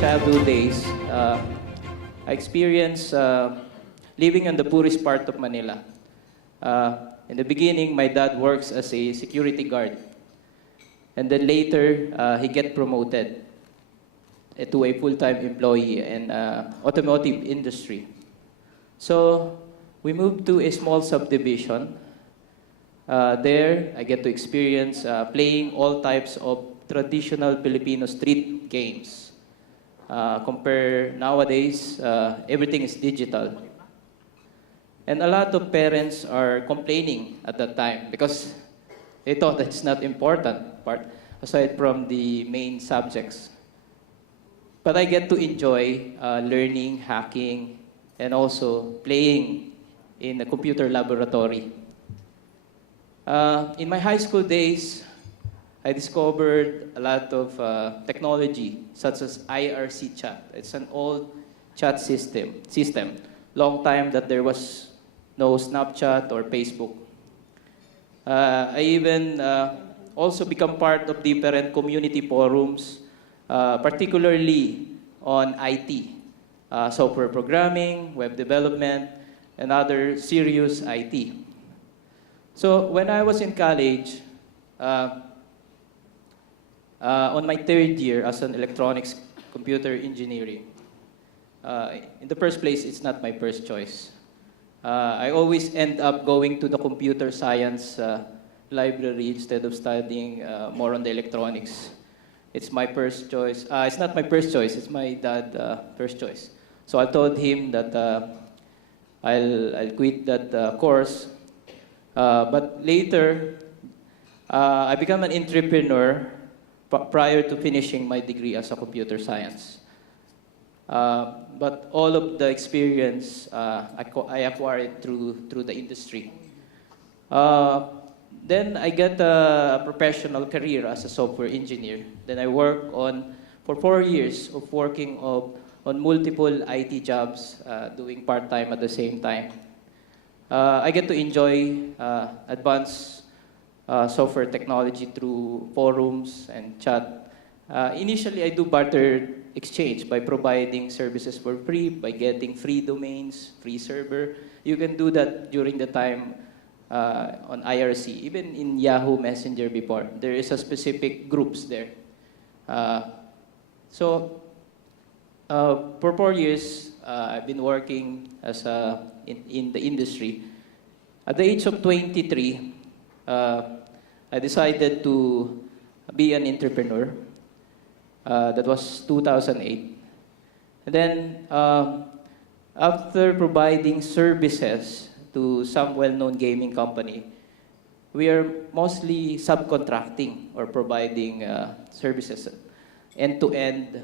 childhood days, I experienced living in the poorest part of Manila. In the beginning, my dad works as a security guard. And then later, he get promoted to a full-time employee in automotive industry. So we moved to a small subdivision. There, I get to experience playing all types of traditional Filipino street games. Compare nowadays, everything is digital. And a lot of parents are complaining at that time because they thought that's not important part aside from the main subjects. But I get to enjoy learning, hacking, and also playing in a computer laboratory. In my high school days, I discovered a lot of technology, such as IRC chat. It's an old chat system. Long time that there was no Snapchat or Facebook. I even also become part of different community forums, particularly on IT, software programming, web development, and other serious IT. So when I was in college, on my third year as an electronics computer engineering, in the first place, it's not my first choice. I always end up going to the computer science library instead of studying more on the electronics. It's my first choice. It's not my first choice, it's my dad's first choice. So I told him that I'll quit that course. But later, I became an entrepreneur prior to finishing my degree as a computer science. But all of the experience I acquired through the industry. Then I get a professional career as a software engineer. Then I work for 4 years of working on multiple IT jobs, doing part-time at the same time. I get to enjoy advanced software technology through forums and chat. Initially, I do barter exchange by providing services for free, by getting free domains, free server. You can do that during the time on IRC, even in Yahoo Messenger before. There is a specific groups there. So for 4 years, I've been working as in the industry. At the age of 23, I decided to be an entrepreneur. That was 2008. And then, after providing services to some well-known gaming company, we are mostly subcontracting or providing services end-to-end.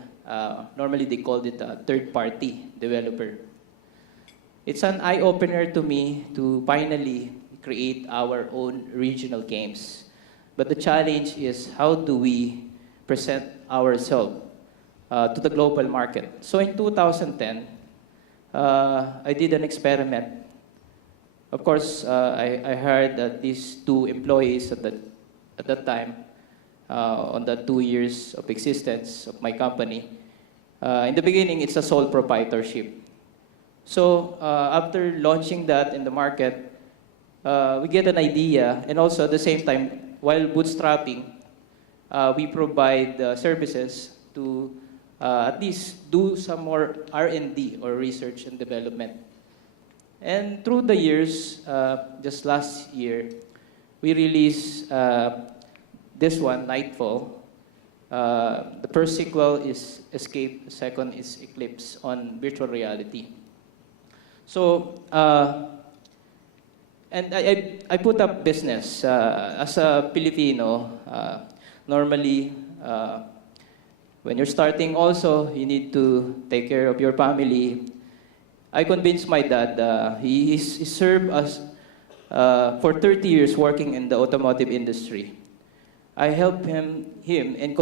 Normally, they called it a third-party developer. It's an eye-opener to me to finally create our own regional games. But the challenge is, how do we present ourselves to the global market? So in 2010, I did an experiment. Of course, I heard that these 2 employees at that time, on the 2 years of existence of my company, in the beginning, it's a sole proprietorship. So after launching that in the market, we get an idea, and also at the same time, while bootstrapping, we provide services to at least do some more R&D or research and development. And through the years, just last year, we released this one, Nightfall. The first sequel is Escape, the second is Eclipse on virtual reality. So, and I put up business. As a Filipino, normally, when you're starting also, you need to take care of your family. I convinced my dad, he served us for 30 years working in the automotive industry. I helped him and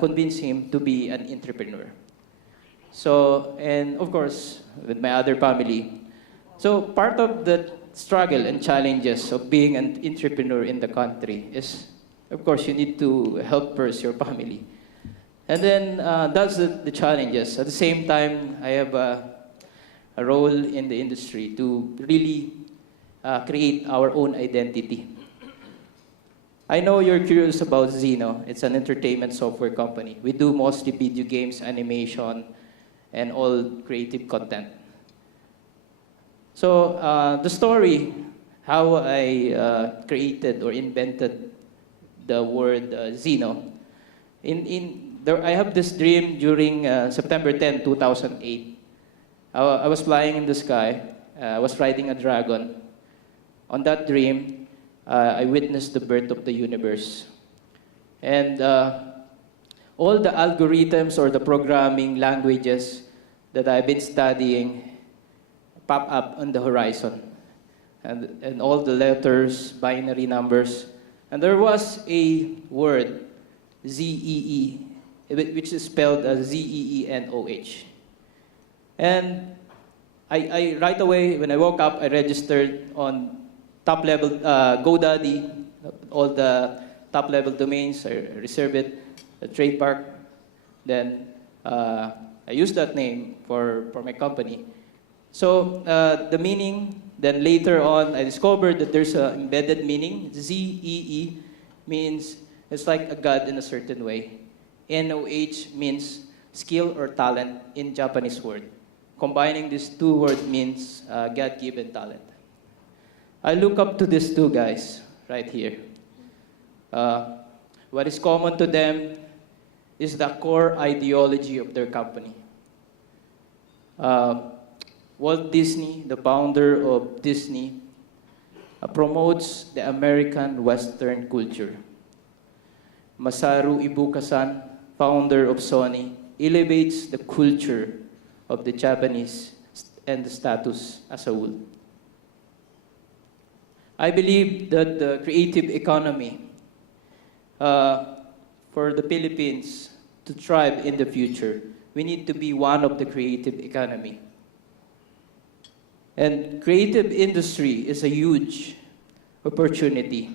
convince him to be an entrepreneur. So, and of course, with my other family. So part of the struggle and challenges of being an entrepreneur in the country is, of course, you need to help first your family. And then that's the challenges. At the same time, I have a role in the industry to really create our own identity. I know you're curious about Zeenoh. It's an entertainment software company. We do mostly video games, animation, and all creative content. So the story, how I created or invented the word Zeenoh. I have this dream during September 10, 2008. I was flying in the sky. I was riding a dragon. On that dream, I witnessed the birth of the universe. And all the algorithms or the programming languages that I've been studying pop up on the horizon. And all the letters, binary numbers. And there was a word, Z-E-E, which is spelled as Z-E-E-N-O-H. And I right away, when I woke up, I registered on top level, GoDaddy, all the top level domains, I reserve it, the trademark. Then I used that name for my company. So the meaning, then later on, I discovered that there's an embedded meaning. Z-E-E means it's like a god in a certain way. N-O-H means skill or talent in Japanese word. Combining these two words means God-given talent. I look up to these two guys right here. What is common to them is the core ideology of their company. Walt Disney, the founder of Disney, promotes the American Western culture. Masaru Ibuka-san, founder of Sony, elevates the culture of the Japanese and the status as a whole. I believe that the creative economy for the Philippines to thrive in the future, we need to be one of the creative economy. And creative industry is a huge opportunity.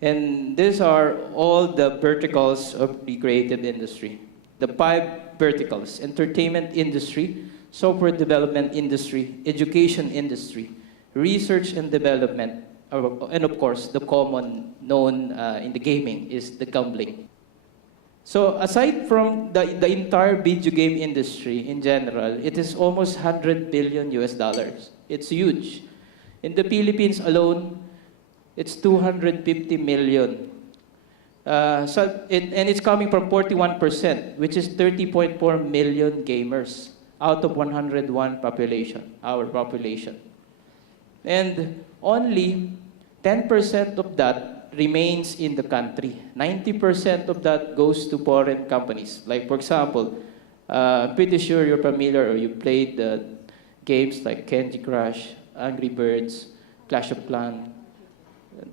And these are all the verticals of the creative industry. The 5 verticals: entertainment industry, software development industry, education industry, research and development, and of course, the common known in the gaming is the gambling. So aside from the entire video game industry in general, it is almost 100 billion US dollars. It's huge. In the Philippines alone, it's 250 million. And it's coming from 41%, which is 30.4 million gamers out of 101 population, our population. And only 10% of that remains in the country. 90% of that goes to foreign companies. Like, for example, I'm pretty sure you're familiar or you played games like Candy Crush, Angry Birds, Clash of Clans.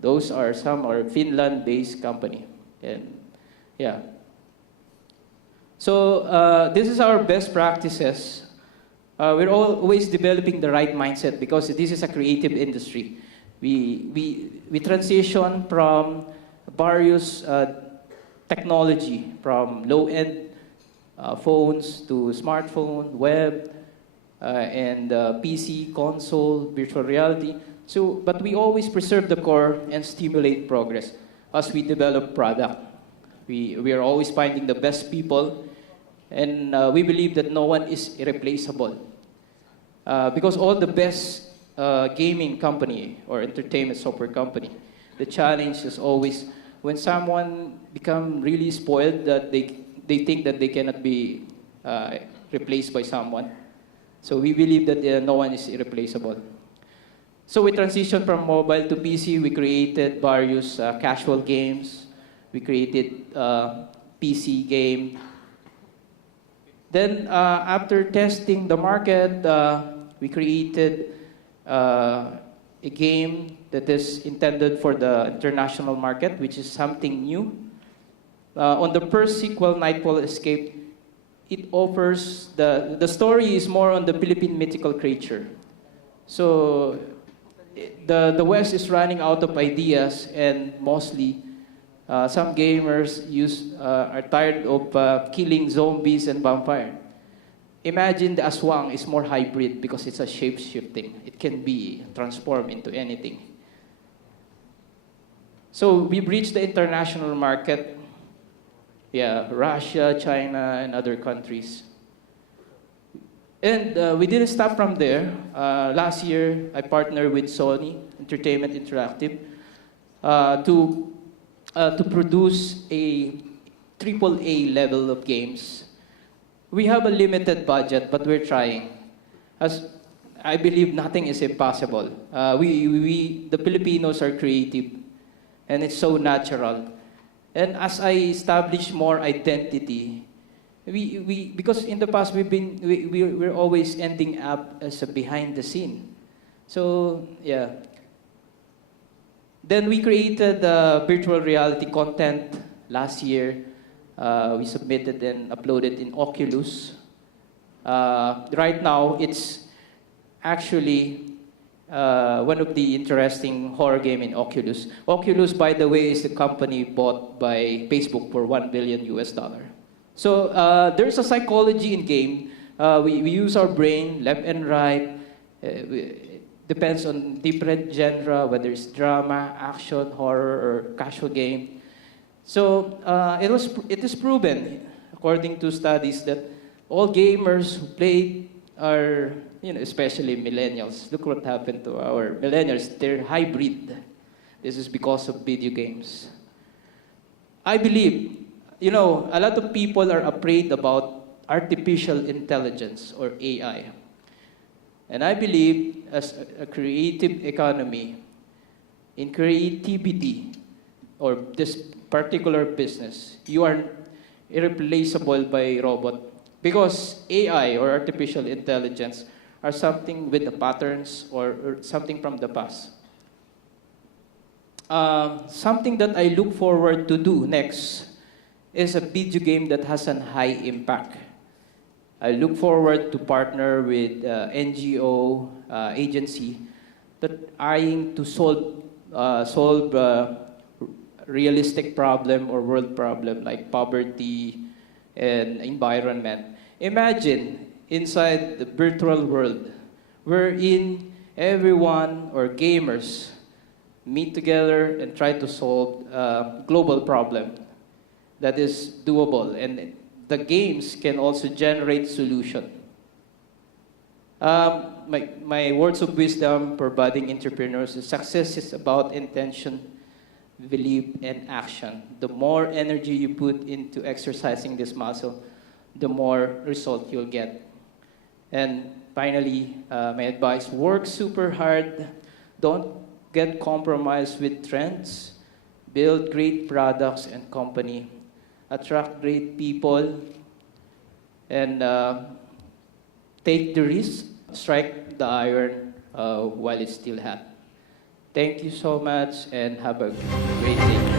Those are some are Finland-based company. And yeah. So this is our best practices. We're always developing the right mindset because this is a creative industry. We transition from various technology, from low-end phones to smartphone, web, and PC, console, virtual reality. So, but we always preserve the core and stimulate progress as we develop product. We are always finding the best people, and we believe that no one is irreplaceable. Because all the best gaming company or entertainment software company, the challenge is always when someone become really spoiled that they think that they cannot be replaced by someone. So we believe that no one is irreplaceable. So we transitioned from mobile to PC. We created various casual games. We created PC game. Then after testing the market, we created a game that is intended for the international market, which is something new. On the first sequel, Nightfall Escape, it offers, the story is more on the Philippine mythical creature. So the West is running out of ideas, and mostly Some gamers are tired of killing zombies and vampires. Imagine the aswang is more hybrid because it's a shape-shifting. It can be transformed into anything. So we've reached the international market. Yeah, Russia, China, and other countries. And we didn't stop from there. Last year, I partnered with Sony Entertainment Interactive to produce a AAA level of games. We have a limited budget, but we're trying. As I believe nothing is impossible. The Filipinos are creative, and it's so natural. And as I establish more identity, because in the past we're always ending up as a behind the scene. So yeah. Then we created virtual reality content last year. We submitted and uploaded in Oculus. Right now, it's actually one of the interesting horror game in Oculus. Oculus, by the way, is the company bought by Facebook for $1 billion US. So there's a psychology in game. We use our brain, left and right. Depends on different genre, whether it's drama, action, horror, or casual game. So it is proven, according to studies, that all gamers who play are, especially millennials. Look what happened to our millennials. They're hybrid. This is because of video games. I believe, a lot of people are afraid about artificial intelligence or AI. And I believe as a creative economy, in creativity or this particular business, you are irreplaceable by robot. Because AI or artificial intelligence are something with the patterns or something from the past. Something that I look forward to do next is a video game that has a high impact. I look forward to partner with NGO agency that eyeing to solve realistic problem or world problem like poverty and environment. Imagine inside the virtual world wherein everyone or gamers meet together and try to solve a global problem that is doable, and the games can also generate solution. My words of wisdom for budding entrepreneurs is success is about intention, belief, and action. The more energy you put into exercising this muscle, the more result you'll get. And finally, my advice, work super hard. Don't get compromised with trends. Build great products and company. Attract great people. And take the risk. Strike the iron while it's still hot. Thank you so much and have a great day.